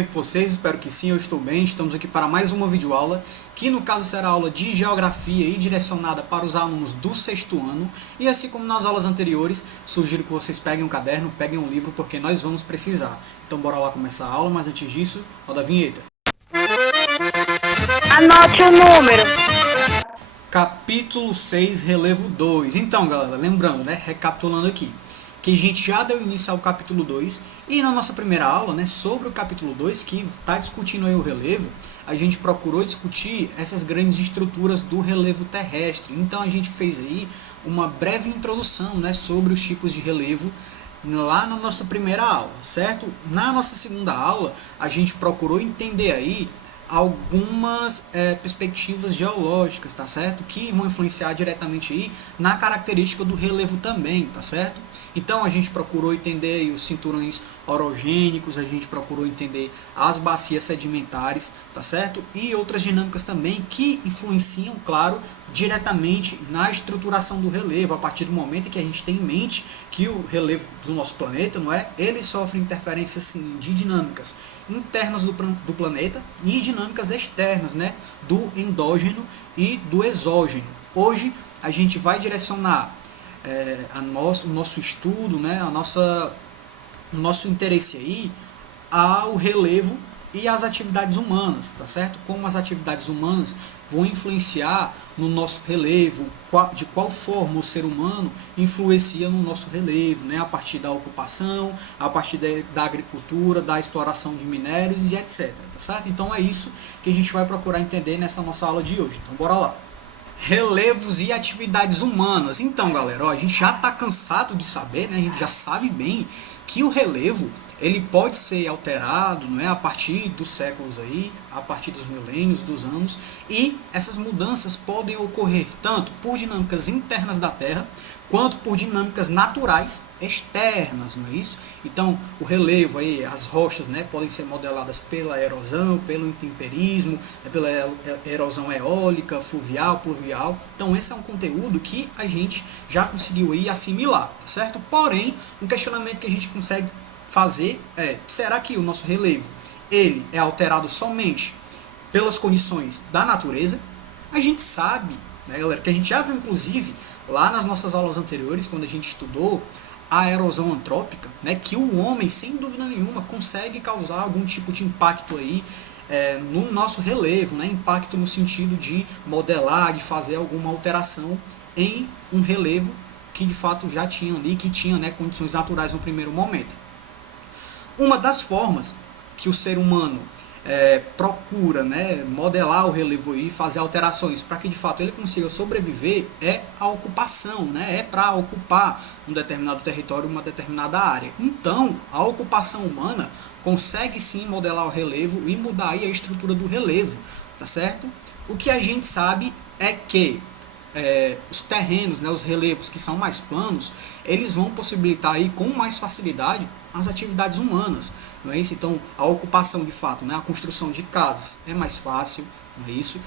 bem com vocês? Espero que sim, eu estou bem. Estamos aqui para mais uma videoaula, que no caso será aula de Geografia e direcionada para os alunos do sexto ano. E assim como nas aulas anteriores, sugiro que vocês peguem um caderno, peguem um livro, porque nós vamos precisar. Então bora lá começar a aula, mas antes disso, roda a vinheta. Anote o número. Capítulo 6, Relevo 2. Então, galera, lembrando, recapitulando aqui, que a gente já deu início ao capítulo 2 e na nossa primeira aula, sobre o capítulo 2, que está discutindo aí o relevo, a gente procurou discutir essas grandes estruturas do relevo terrestre. Então a gente fez aí uma breve introdução, sobre os tipos de relevo lá na nossa primeira aula, certo? Na nossa segunda aula, a gente procurou entender aí algumas perspectivas geológicas, tá certo? Que vão influenciar diretamente aí na característica do relevo também, tá certo? Então a gente procurou entender aí os cinturões orogênicos, a gente procurou entender as bacias sedimentares, tá certo? E outras dinâmicas também que influenciam, claro, diretamente na estruturação do relevo, a partir do momento em que a gente tem em mente que o relevo do nosso planeta, ele sofre interferências sim, de dinâmicas internas do planeta e dinâmicas externas, do endógeno e do exógeno. Hoje a gente vai direcionar o nosso estudo, o nosso interesse aí ao relevo e às atividades humanas, tá certo? Como as atividades humanas vão influenciar no nosso relevo, de qual forma o ser humano influencia no nosso relevo, a partir da ocupação, a partir da agricultura, da exploração de minérios e etc. Tá certo? Então é isso que a gente vai procurar entender nessa nossa aula de hoje. Então bora lá. Relevos e atividades humanas. Então, galera, a gente já está cansado de saber, a gente já sabe bem que o relevo ele pode ser alterado, a partir dos séculos aí, a partir dos milênios, dos anos, e essas mudanças podem ocorrer tanto por dinâmicas internas da Terra, quanto por dinâmicas naturais externas, não é isso? Então, o relevo aí, as rochas, podem ser modeladas pela erosão, pelo intemperismo, pela erosão eólica, fluvial, pluvial. Então, esse é um conteúdo que a gente já conseguiu aí assimilar, tá certo? Porém, um questionamento que a gente consegue fazer será que o nosso relevo ele é alterado somente pelas condições da natureza? A gente sabe, galera, que a gente já viu inclusive lá nas nossas aulas anteriores, quando a gente estudou a erosão antrópica, que o homem, sem dúvida nenhuma, consegue causar algum tipo de impacto aí no nosso relevo, impacto no sentido de modelar, de fazer alguma alteração em um relevo que de fato já tinha ali, que tinha condições naturais no primeiro momento. Uma das formas que o ser humano procura modelar o relevo e fazer alterações para que de fato ele consiga sobreviver é a ocupação, é para ocupar um determinado território, uma determinada área. Então, a ocupação humana consegue sim modelar o relevo e mudar aí a estrutura do relevo, tá certo? O que a gente sabe é que os terrenos, os relevos que são mais planos, eles vão possibilitar aí com mais facilidade as atividades humanas, não é isso? Então a ocupação de fato, a construção de casas é mais fácil, não é isso?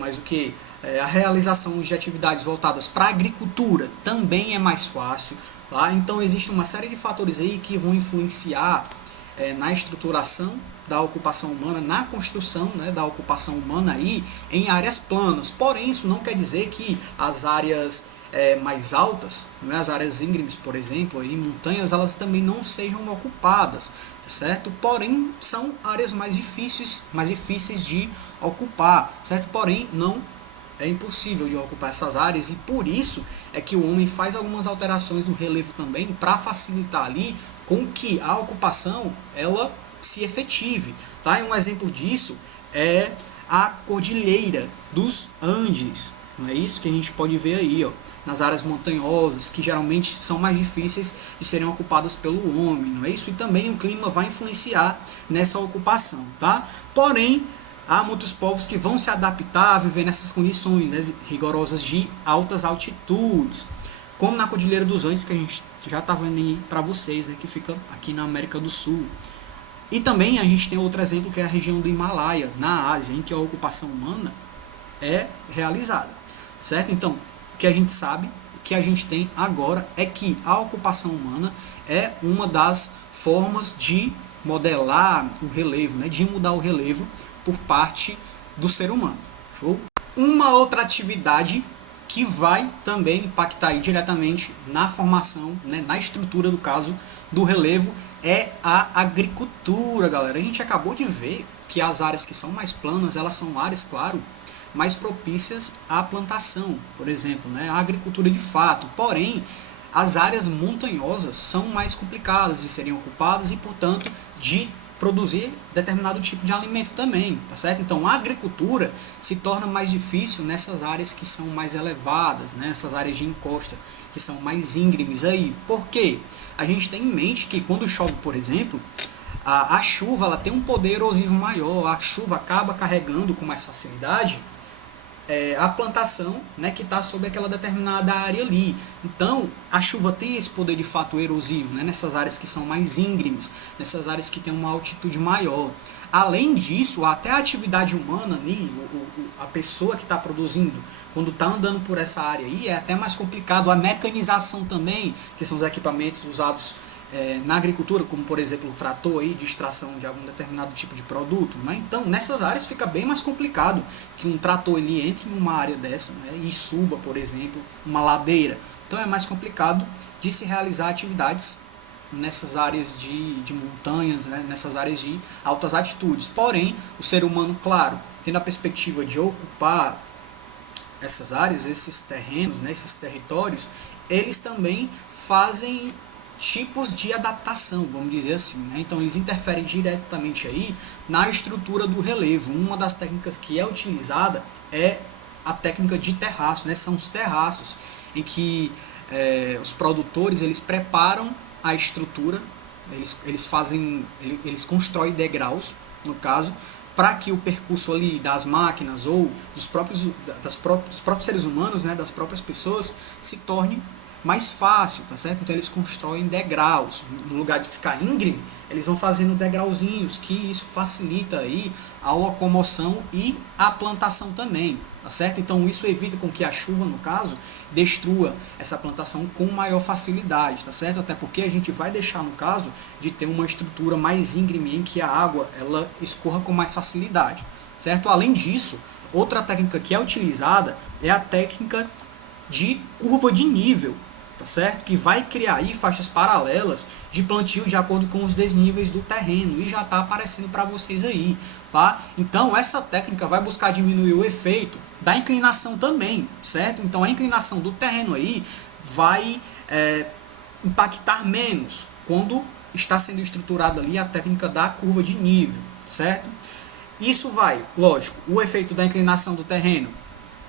Mas o que a realização de atividades voltadas para a agricultura também é mais fácil, tá? Então existe uma série de fatores aí que vão influenciar na estruturação da ocupação humana, na construção da ocupação humana aí em áreas planas. Porém, isso não quer dizer que as áreas mais altas, as áreas íngremes, por exemplo, aí, montanhas, elas também não sejam ocupadas, tá certo? Porém, são áreas mais difíceis de ocupar, certo? Porém, não é impossível de ocupar essas áreas e por isso é que o homem faz algumas alterações no relevo também para facilitar ali com que a ocupação ela se efetive, tá? E um exemplo disso é a Cordilheira dos Andes, não é isso que a gente pode ver aí, nas áreas montanhosas, que geralmente são mais difíceis de serem ocupadas pelo homem, não é isso? E também o clima vai influenciar nessa ocupação, tá? Porém, há muitos povos que vão se adaptar a viver nessas condições rigorosas de altas altitudes, como na Cordilheira dos Andes, que a gente já está vendo aí para vocês, que fica aqui na América do Sul. E também a gente tem outro exemplo que é a região do Himalaia, na Ásia, em que a ocupação humana é realizada, certo? Então, o que a gente sabe, o que a gente tem agora é que a ocupação humana é uma das formas de modelar o relevo, né, de mudar o relevo por parte do ser humano. Show? Uma outra atividade que vai também impactar aí diretamente na formação, né, na estrutura do caso do relevo, é a agricultura, galera. A gente acabou de ver que as áreas que são mais planas, elas são áreas, claro, mais propícias à plantação, por exemplo, né, a agricultura de fato. Porém, as áreas montanhosas são mais complicadas de serem ocupadas e, portanto, de produzir determinado tipo de alimento também, tá certo? Então a agricultura se torna mais difícil nessas áreas que são mais elevadas, né? Essas áreas de encosta, que são mais íngremes aí. Por quê? A gente tem em mente que quando chove, por exemplo, a chuva ela tem um poder erosivo maior, a chuva acaba carregando com mais facilidade a plantação, né, que está sobre aquela determinada área ali. Então, a chuva tem esse poder de fato erosivo, né, nessas áreas que são mais íngremes, nessas áreas que têm uma altitude maior. Além disso, até a atividade humana, ali, a pessoa que está produzindo, quando está andando por essa área aí, é até mais complicado. A mecanização também, que são os equipamentos usados na agricultura, como por exemplo o trator aí de extração de algum determinado tipo de produto, né? Então nessas áreas fica bem mais complicado que um trator ele entre em uma área dessa, né, e suba, por exemplo, uma ladeira. Então é mais complicado de se realizar atividades nessas áreas de montanhas, né, nessas áreas de altas altitudes. Porém, o ser humano, claro, tendo a perspectiva de ocupar essas áreas, esses terrenos, né, esses territórios, eles também fazem tipos de adaptação, vamos dizer assim, né? Então eles interferem diretamente aí na estrutura do relevo. Uma das técnicas que é utilizada é a técnica de terraço, né? São os terraços em que os produtores eles preparam a estrutura, eles constroem degraus, no caso, para que o percurso ali das máquinas ou dos próprios seres humanos, né, das próprias pessoas, se torne mais fácil, tá certo? Então eles constroem degraus. No lugar de ficar íngreme, eles vão fazendo degrauzinhos, que isso facilita aí a locomoção e a plantação também, tá certo? Então isso evita com que a chuva, no caso, destrua essa plantação com maior facilidade, tá certo? Até porque a gente vai deixar, no caso, de ter uma estrutura mais íngreme em que a água ela escorra com mais facilidade, certo? Além disso, outra técnica que é utilizada é a técnica de curva de nível, tá certo? Que vai criar aí faixas paralelas de plantio de acordo com os desníveis do terreno, e já está aparecendo para vocês aí, tá? Então essa técnica vai buscar diminuir o efeito da inclinação também, certo? Então a inclinação do terreno aí vai impactar menos quando está sendo estruturada ali a técnica da curva de nível, certo? Isso vai, lógico, o efeito da inclinação do terreno,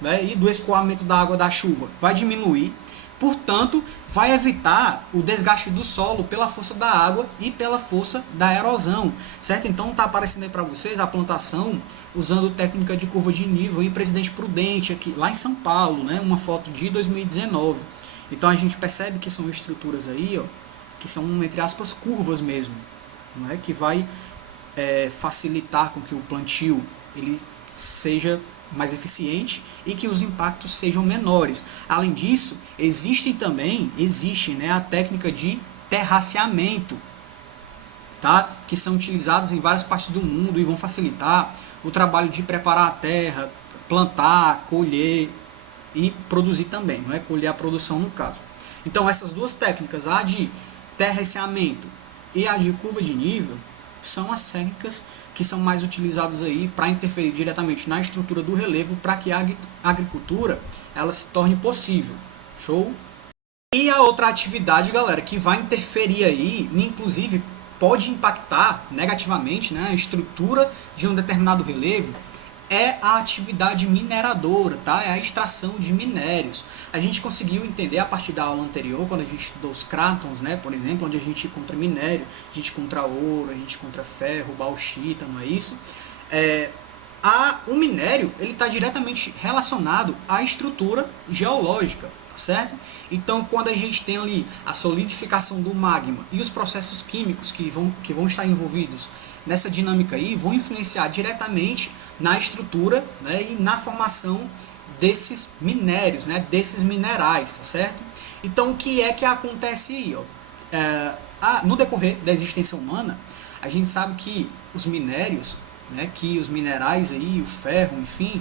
né, e do escoamento da água da chuva vai diminuir, portanto, vai evitar o desgaste do solo pela força da água e pela força da erosão, certo? Então está aparecendo aí para vocês a plantação usando técnica de curva de nível em Presidente Prudente, aqui, lá em São Paulo, né, uma foto de 2019. Então a gente percebe que são estruturas aí, ó, que são, entre aspas, curvas mesmo, não é? Que vai facilitar com que o plantio ele seja mais eficiente e que os impactos sejam menores. Além disso, existe, né, a técnica de terraceamento, tá? Que são utilizadas em várias partes do mundo e vão facilitar o trabalho de preparar a terra, plantar, colher e produzir também, não é? Colher a produção no caso. Então essas duas técnicas, a de terraceamento e a de curva de nível, são as técnicas que são mais utilizados aí para interferir diretamente na estrutura do relevo para que a agricultura ela se torne possível. Show? E a outra atividade, galera, que vai interferir aí, inclusive pode impactar negativamente, né, a estrutura de um determinado relevo, é a atividade mineradora, tá? É a extração de minérios. A gente conseguiu entender a partir da aula anterior, quando a gente estudou os crátons, né, por exemplo, onde a gente encontra minério, a gente encontra ouro, a gente encontra ferro, bauxita, não é isso? O minério ele está diretamente relacionado à estrutura geológica, tá certo? Então, quando a gente tem ali a solidificação do magma e os processos químicos que vão estar envolvidos nessa dinâmica aí, vão influenciar diretamente na estrutura, né, e na formação desses minérios, né, desses minerais, tá certo? Então, o que é que acontece aí? Ó? No decorrer da existência humana, a gente sabe que os minérios, né, que os minerais aí, o ferro, enfim,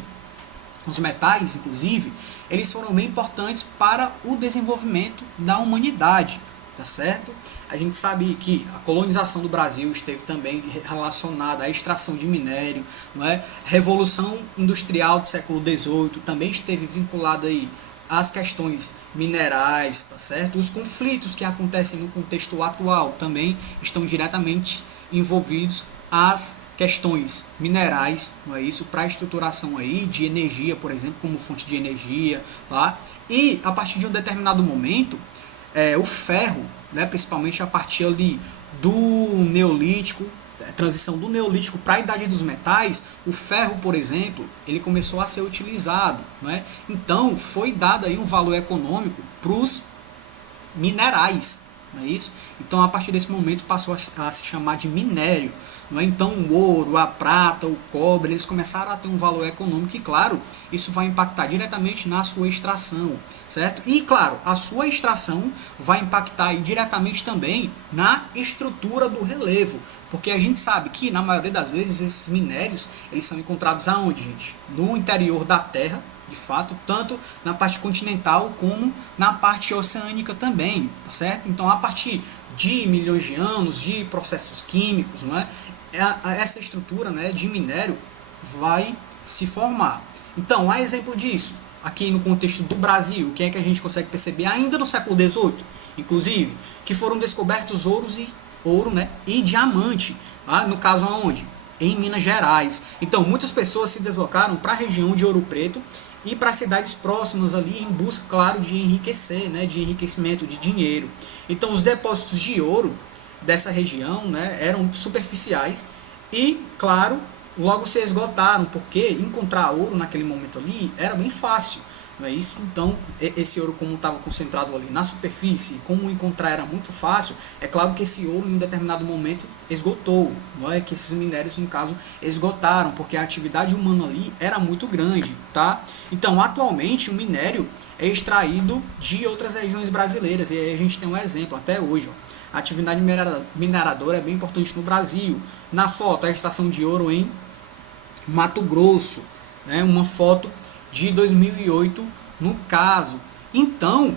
os metais, inclusive, eles foram bem importantes para o desenvolvimento da humanidade, tá certo? A gente sabe que a colonização do Brasil esteve também relacionada à extração de minério, não é? Revolução industrial do século XVIII também esteve vinculada aí às questões minerais, tá certo? Os conflitos que acontecem no contexto atual também estão diretamente envolvidos às questões minerais, não é isso? Para a estruturação aí de energia, por exemplo, como fonte de energia, tá? E a partir de um determinado momento, o ferro, né, principalmente a partir ali do Neolítico, transição do Neolítico para a Idade dos Metais, o ferro, por exemplo, ele começou a ser utilizado, né? Então foi dado aí um valor econômico para os minerais, não é isso? Então a partir desse momento passou a se chamar de minério, não é? Então o ouro, a prata, o cobre, eles começaram a ter um valor econômico e, claro, isso vai impactar diretamente na sua extração, certo? E, claro, a sua extração vai impactar aí diretamente também na estrutura do relevo, porque a gente sabe que, na maioria das vezes, esses minérios, eles são encontrados aonde, gente? No interior da Terra, de fato, tanto na parte continental como na parte oceânica também, tá certo? Então, a partir de milhões de anos, de processos químicos, não é? Essa estrutura, né, de minério vai se formar. Então, há exemplo disso, aqui no contexto do Brasil, o que é que a gente consegue perceber ainda no século XVIII, inclusive, que foram descobertos ouro, né, e diamante, tá? No caso aonde? Em Minas Gerais. Então, muitas pessoas se deslocaram para a região de Ouro Preto e para cidades próximas ali em busca, claro, de enriquecer, né, de enriquecimento de dinheiro. Então, os depósitos de ouro dessa região, né, eram superficiais e, claro, logo se esgotaram, porque encontrar ouro naquele momento ali era bem fácil, não é isso? Então, esse ouro, como estava concentrado ali na superfície, como encontrar era muito fácil, é claro que esse ouro em um determinado momento esgotou, não é? Que esses minérios, no caso, esgotaram, porque a atividade humana ali era muito grande, tá? Então, atualmente, o minério é extraído de outras regiões brasileiras, e aí a gente tem um exemplo até hoje, ó. A atividade mineradora é bem importante no Brasil. Na foto, a extração de ouro em Mato Grosso, né? Uma foto de 2008 no caso. Então,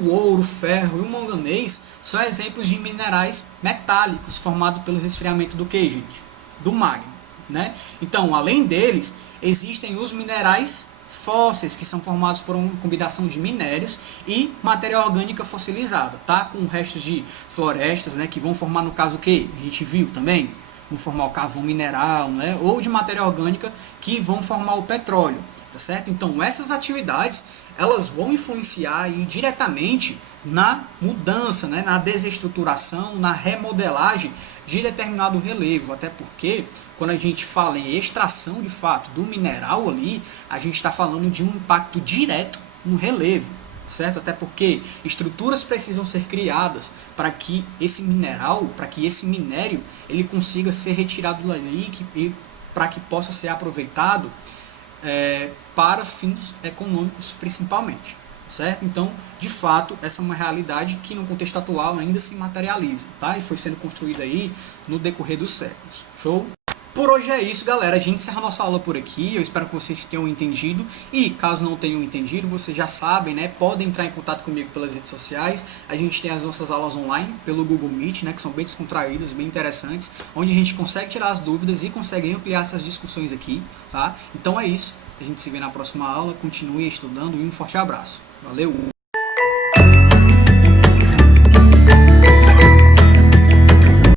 o ouro, o ferro e o manganês são exemplos de minerais metálicos formados pelo resfriamento do que, gente? Do magma, né? Então, além deles, existem os minerais fósseis, que são formados por uma combinação de minérios e matéria orgânica fossilizada, tá? Com restos de florestas, né, que vão formar, no caso, o que a gente viu também, vão formar o carvão mineral, né, ou de matéria orgânica que vão formar o petróleo, tá certo? Então, essas atividades, elas vão influenciar aí diretamente na mudança, né, na desestruturação, na remodelagem de determinado relevo, até porque quando a gente fala em extração de fato do mineral ali, a gente está falando de um impacto direto no relevo, certo? Até porque estruturas precisam ser criadas para que esse mineral, para que esse minério, ele consiga ser retirado dali e para que possa ser aproveitado para fins econômicos principalmente, certo? Então, de fato, essa é uma realidade que no contexto atual ainda se materializa, tá? E foi sendo construída aí no decorrer dos séculos. Show? Por hoje é isso, galera. A gente encerra a nossa aula por aqui. Eu espero que vocês tenham entendido. E caso não tenham entendido, vocês já sabem, né? Podem entrar em contato comigo pelas redes sociais. A gente tem as nossas aulas online pelo Google Meet, né? Que são bem descontraídas, bem interessantes, onde a gente consegue tirar as dúvidas e consegue ampliar essas discussões aqui, tá? Então é isso. A gente se vê na próxima aula. Continue estudando e um forte abraço. Valeu!